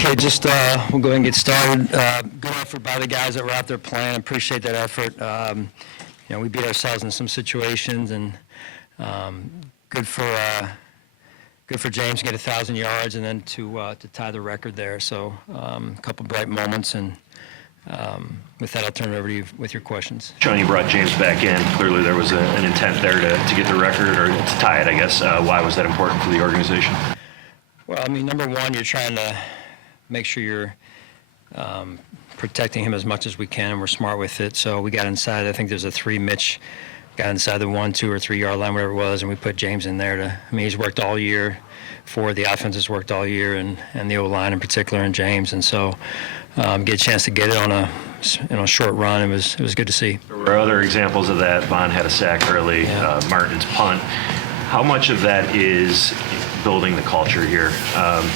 Okay, just we'll go ahead and get started. Good effort by the guys that were out there playing. Appreciate that effort. We beat ourselves in some situations, and good for James to get 1,000 yards and then to tie the record there. So a couple bright moments, and with that, I'll turn it over to you with your questions. Sean, you brought James back in. Clearly, there was an intent there to get the record or to tie it, I guess. Why was that important for the organization? Well, I mean, number one, you're trying to make sure you're protecting him as much as we can, and we're smart with it. So we got inside. I think there's a 3. Mitch got inside the 1, 2, or 3 yard line, whatever it was, and we put James in there. He's worked all year. The offense has worked all year, and the O-line in particular, and James. And so get a chance to get it on a short run. It was good to see. There were other examples of that. Vaughn had a sack early. Yeah. Martin's punt. How much of that is building the culture here,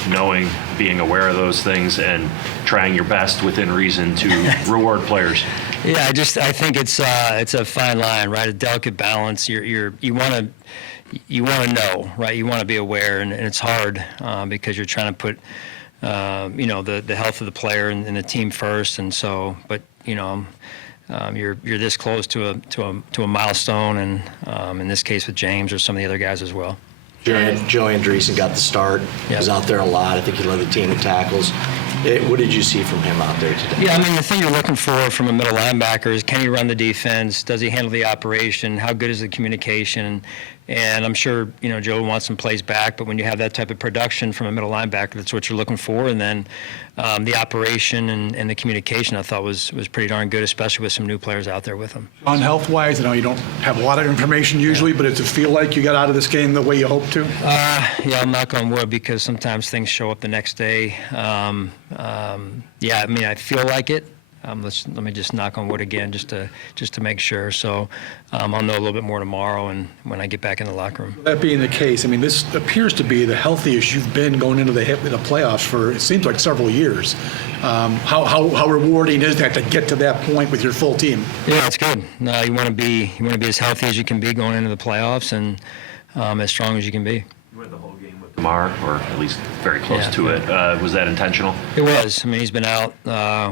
knowing, being aware of those things, and trying your best within reason to reward players? Yeah, I think it's a fine line, right? A delicate balance. You want to know, right? You want to be aware, and it's hard because you're trying to put the health of the player and the team first, and so, but you're this close to a milestone, and in this case with James or some of the other guys as well. Joe Andreessen got the start. Yep. He was out there a lot. I think he led the team in tackles. What did you see from him out there today? Yeah, I mean, the thing you're looking for from a middle linebacker is, can he run the defense? Does he handle the operation? How good is the communication? And I'm sure, Joe wants some plays back, but when you have that type of production from a middle linebacker, that's what you're looking for. And then the operation and the communication, I thought was pretty darn good, especially with some new players out there with him. On health-wise, I know you don't have a lot of information usually, but does it feel like you got out of this game the way you hoped to? Yeah, I'll knock on wood, because sometimes things show up the next day. Yeah, I mean, I feel like it. Let me just knock on wood again, just to make sure. So I'll know a little bit more tomorrow, and when I get back in the locker room. That being the case, I mean, this appears to be the healthiest you've been going into the playoffs for, it seems like, several years. How rewarding is that to get to that point with your full team? Yeah, it's good. No, you want to be as healthy as you can be going into the playoffs, and as strong as you can be. You went the whole game with Lamar, or at least very close to it. Was that intentional? It was. I mean, he's been out.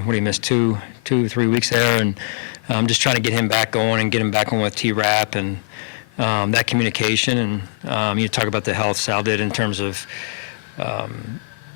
He missed 3 weeks there, and I'm just trying to get him back going and get him back on with T-Rap and that communication. And you talk about the health Sal did in terms of,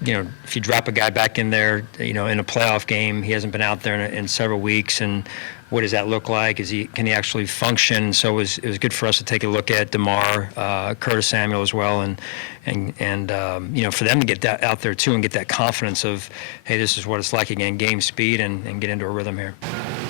if you drop a guy back in there, in a playoff game, he hasn't been out there in several weeks, and what does that look like? Can he actually function? So it was good for us to take a look at DeMar, Curtis Samuel as well, and for them to get that out there too and get that confidence of, hey, this is what it's like again, game speed, and get into a rhythm here.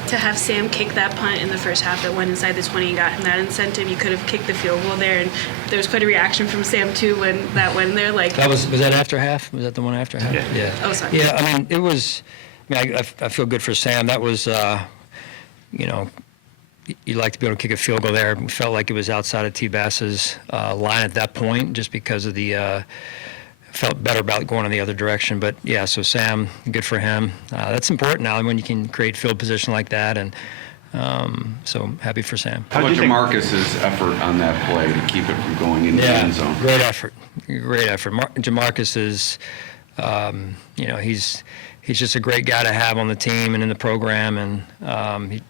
To have Sam kick that punt in the first half that went inside the 20 and got him that incentive, you could have kicked the field goal there, and there was quite a reaction from Sam too when that went there. Like, that was that after half? Was that the one after half? Yeah. Oh, sorry. Yeah, I mean, it was. I feel good for Sam. That was. You'd like to be able to kick a field goal there. We felt like it was outside of T-Bass's line at that point, just because of the felt better about going in the other direction. But yeah, so Sam, good for him. That's important now when you can create field position like that, and so happy for Sam. How about Jamarcus's effort on that play to keep it from going into the end zone? Great effort. Jamarcus is, he's just a great guy to have on the team and in the program, and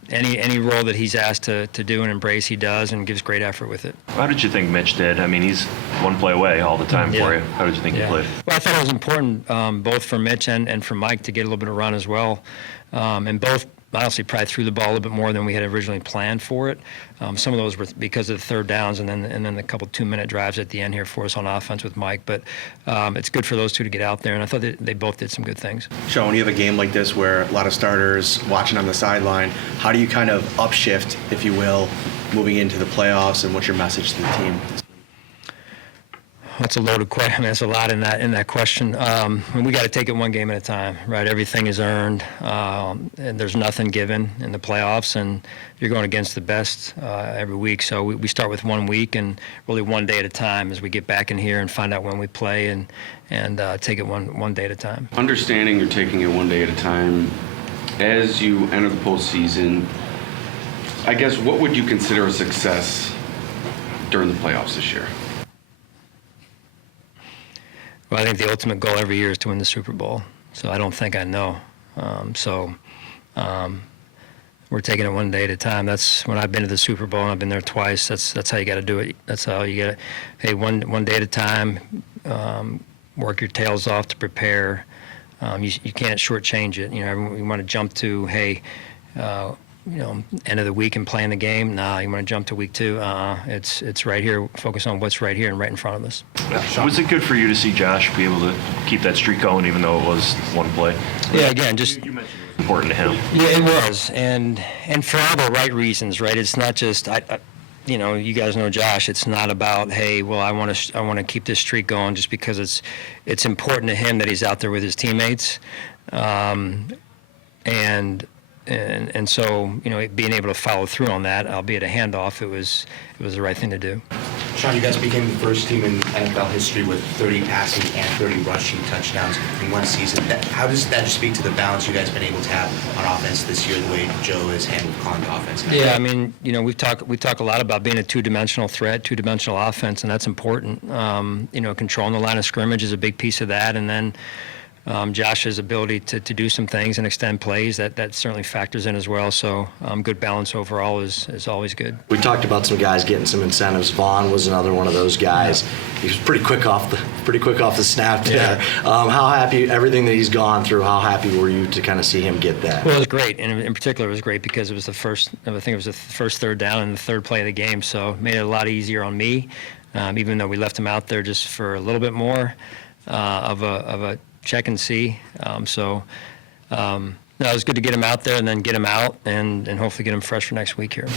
any role that he's asked to do and embrace, he does, and gives great effort with it. How did you think Mitch did? I mean, he's one play away all the time for you. How did you think he played? Well, I thought it was important both for Mitch and for Mike to get a little bit of run as well, and both honestly probably threw the ball a little bit more than we had originally planned for it. Some of those were because of the third downs, and then the couple 2-minute drives at the end here for us on offense with Mike. But it's good for those two to get out there, and I thought that they both did some good things. Sean, when you have a game like this where a lot of starters watching on the sideline, how do you kind of upshift, if you will, moving into the playoffs, and what's your message to the team? That's a loaded question. That's a lot in that question. We got to take it one game at a time, right? Everything is earned, and there's nothing given in the playoffs, and you're going against the best every week. So we start with 1 week and really one day at a time as we get back in here and find out when we play and take it one day at a time. Understanding you're taking it one day at a time, as you enter the postseason, I guess what would you consider a success during the playoffs this year? Well, I think the ultimate goal every year is to win the Super Bowl. So I don't think I know. We're taking it one day at a time. That's when I've been to the Super Bowl and I've been there twice. That's how you got to do it. That's how you got to. Hey, one day at a time. Work your tails off to prepare. You can't shortchange it. You want to jump to end of the week and playing the game. Nah, you want to jump to week 2. It's right here. Focus on what's right here and right in front of us. Was it good for you to see Josh be able to keep that streak going, even though it was one play? Yeah, again, just. You mentioned it was important to him. Yeah, it was, and for all the right reasons, right? It's not just you guys know Josh. It's not about, hey, well, I want to keep this streak going just because it's important to him that he's out there with his teammates, and so being able to follow through on that, albeit a handoff, it was the right thing to do. Sean, you guys became the first team in NFL history with 30 passing and 30 rushing touchdowns in one season. How does that just speak to the balance you guys have been able to have on offense this year, the way Joe has handled calling the offense? Yeah, I mean, we talk a lot about being a two-dimensional threat, two-dimensional offense, and that's important. Controlling the line of scrimmage is a big piece of that, and then Josh's ability to do some things and extend plays, that certainly factors in as well. So good balance overall is always good. We talked about some guys getting some incentives. Vaughn was another one of those guys. He was pretty quick off the snap there. Yeah. How happy, everything that he's gone through, how happy were you to kind of see him get that? Well, it was great, and in particular, it was great because it was the first third down and the third play of the game, so it made it a lot easier on me, even though we left him out there just for a little bit more of a check and see. It was good to get him out there and then get him out and hopefully get him fresh for next week here.